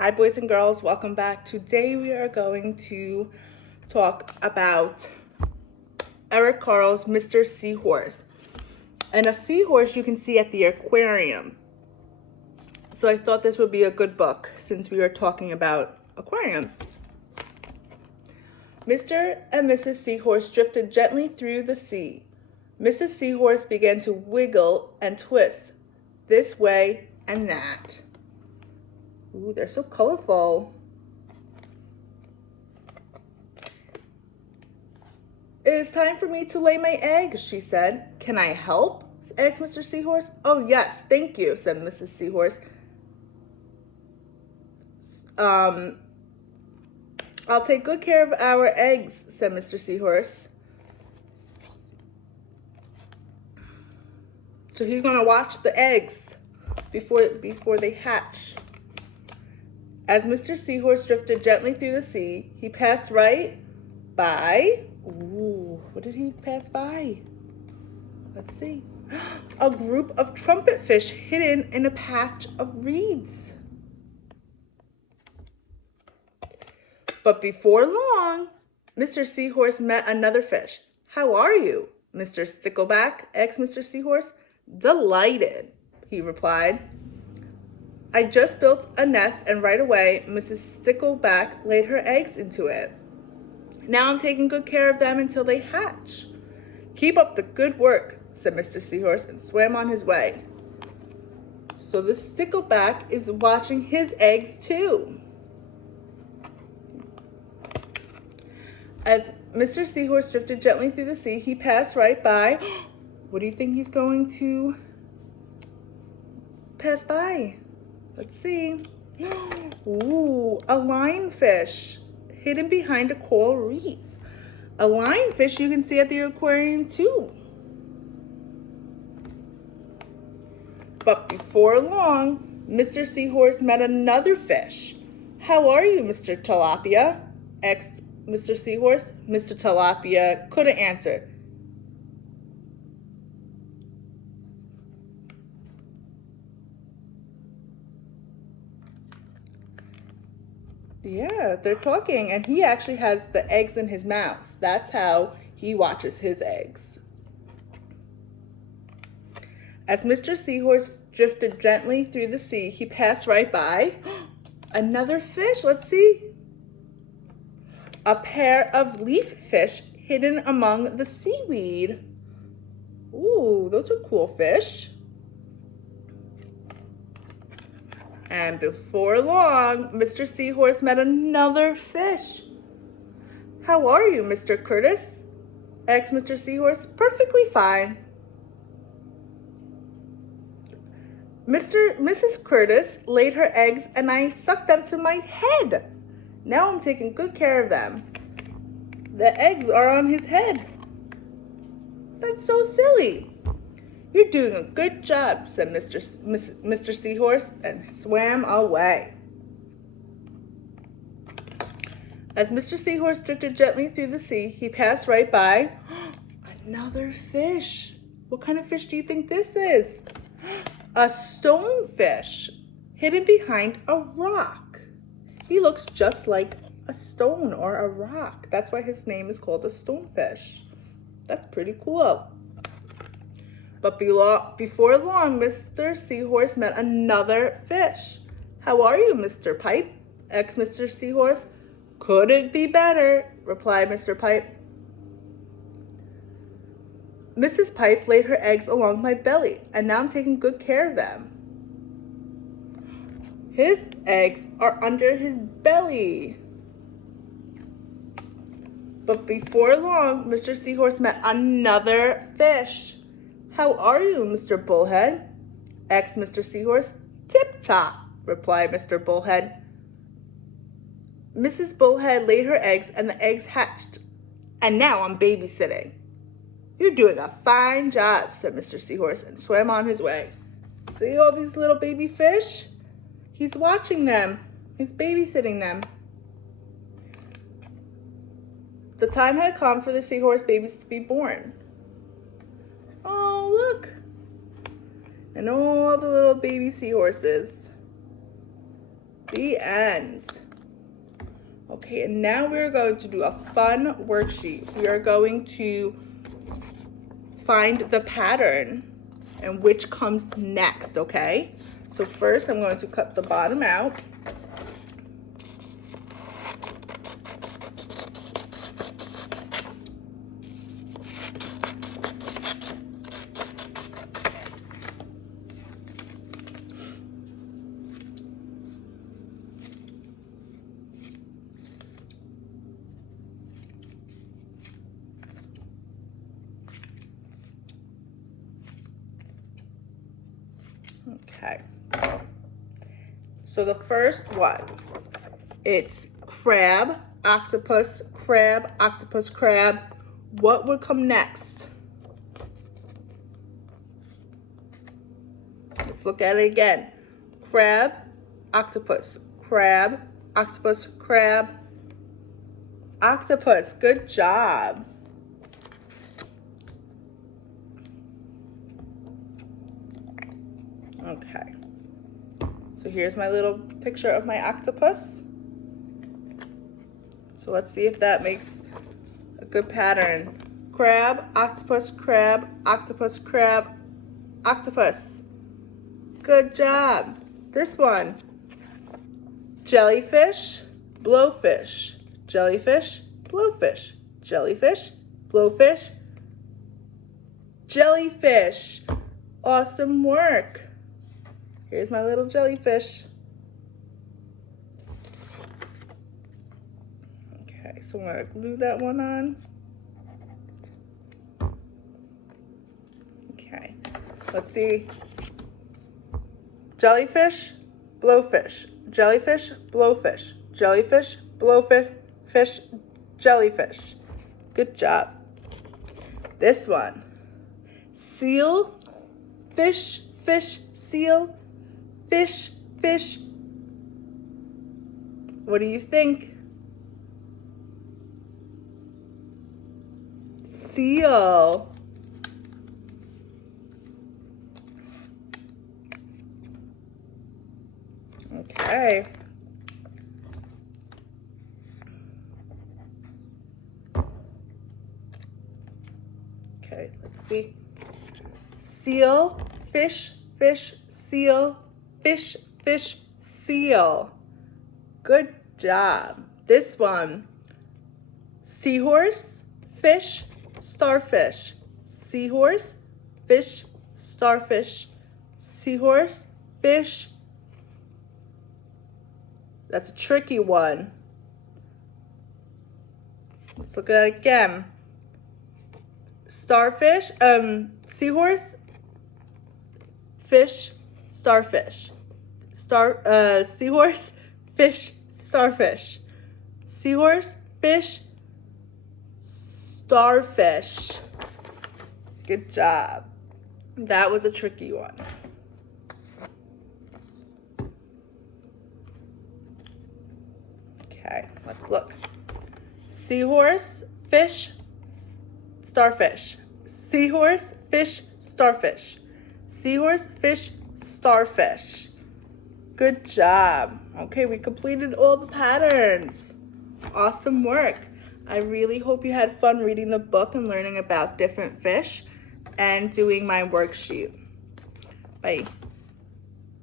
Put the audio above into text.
Hi boys and girls, welcome back. Today we are going to talk about Eric Carle's Mr. Seahorse. And a seahorse you can see at the aquarium. So I thought this would be a good book since we are talking about aquariums. Mr. and Mrs. Seahorse drifted gently through the sea. Mrs. Seahorse began to wiggle and twist this way and that. Ooh, they're so colorful. It is time for me to lay my eggs, she said. Can I help? Asked Mr. Seahorse. Oh, yes, thank you, said Mrs. Seahorse. I'll take good care of our eggs, said Mr. Seahorse. So he's gonna watch the eggs before they hatch. As Mr. Seahorse drifted gently through the sea, he passed right by. Ooh, what did he pass by? Let's see. A group of trumpet fish hidden in a patch of reeds. But before long, Mr. Seahorse met another fish. How are you, Mr. Stickleback? Asked Mr. Seahorse. Delighted, he replied. I just built a nest and right away Mrs. Stickleback laid her eggs into it. Now I'm taking good care of them until they hatch. Keep up the good work, said Mr. Seahorse and swam on his way. So the Stickleback is watching his eggs too. As Mr. Seahorse drifted gently through the sea, he passed right by. What do you think he's going to pass by? Let's see. Ooh, a lionfish hidden behind a coral reef. A lionfish you can see at the aquarium too. But before long, Mr. Seahorse met another fish. How are you, Mr. Tilapia? Asked Mr. Seahorse. Mr. Tilapia couldn't answer. Yeah, they're talking, and he actually has the eggs in his mouth. That's how he watches his eggs. As Mr. Seahorse drifted gently through the sea, he passed right by. Another fish, let's see. A pair of leaf fish hidden among the seaweed. Ooh, those are cool fish. And before long, Mr. Seahorse met another fish. How are you, Mr. Curtis? Asked Mr. Seahorse. Perfectly fine. Mrs. Curtis laid her eggs and I sucked them to my head. Now I'm taking good care of them. The eggs are on his head. That's so silly. You're doing a good job, said Mr. Seahorse and swam away. As Mr. Seahorse drifted gently through the sea, he passed right by. Another fish. What kind of fish do you think this is? A stonefish hidden behind a rock. He looks just like a stone or a rock. That's why his name is called a stonefish. That's pretty cool. But before long, Mr. Seahorse met another fish. How are you, Mr. Pipe? Asked Mr. Seahorse. Couldn't be better, replied Mr. Pipe. Mrs. Pipe laid her eggs along my belly, and now I'm taking good care of them. His eggs are under his belly. But before long, Mr. Seahorse met another fish. How are you, Mr. Bullhead? Asked Mr. Seahorse. Tip-top, replied Mr. Bullhead. Mrs. Bullhead laid her eggs and the eggs hatched. And now I'm babysitting. You're doing a fine job, said Mr. Seahorse and swam on his way. See all these little baby fish? He's watching them. He's babysitting them. The time had come for the seahorse babies to be born. Oh, look. And all the little baby seahorses. The end. Okay, and now we're going to do a fun worksheet. We are going to find the pattern and which comes next, okay? So first I'm going to cut the bottom out. Okay, so the first one, it's crab, octopus, crab, octopus, crab. What would come next? Let's look at it again. Crab, octopus, crab, octopus, crab, octopus. Good job. Okay, so here's my little picture of my octopus. So let's see if that makes a good pattern. Crab, octopus, crab, octopus, crab, octopus. Good job. This one, jellyfish, blowfish, jellyfish, blowfish, jellyfish, blowfish, jellyfish. Awesome work. Here's my little jellyfish. Okay, so I'm gonna glue that one on. Okay, let's see. Jellyfish, blowfish, jellyfish, blowfish, jellyfish, blowfish, fish, jellyfish. Good job. This one, seal, fish, fish, seal, fish, fish. What do you think? Seal. Okay. Okay, let's see. Seal, fish, fish, seal, fish, fish, seal. Good job. This one, seahorse, fish, starfish. Seahorse, fish, starfish. Seahorse, fish. That's a tricky one. Let's look at it again. Starfish, seahorse, fish, starfish. Seahorse, fish, starfish. Seahorse, fish, starfish. Good job. That was a tricky one. Okay, let's look. Seahorse, fish, starfish. Seahorse, fish, starfish. Seahorse, fish, starfish. Good job. Okay, we completed all the patterns. Awesome work. I really hope you had fun reading the book and learning about different fish and doing my worksheet. Bye.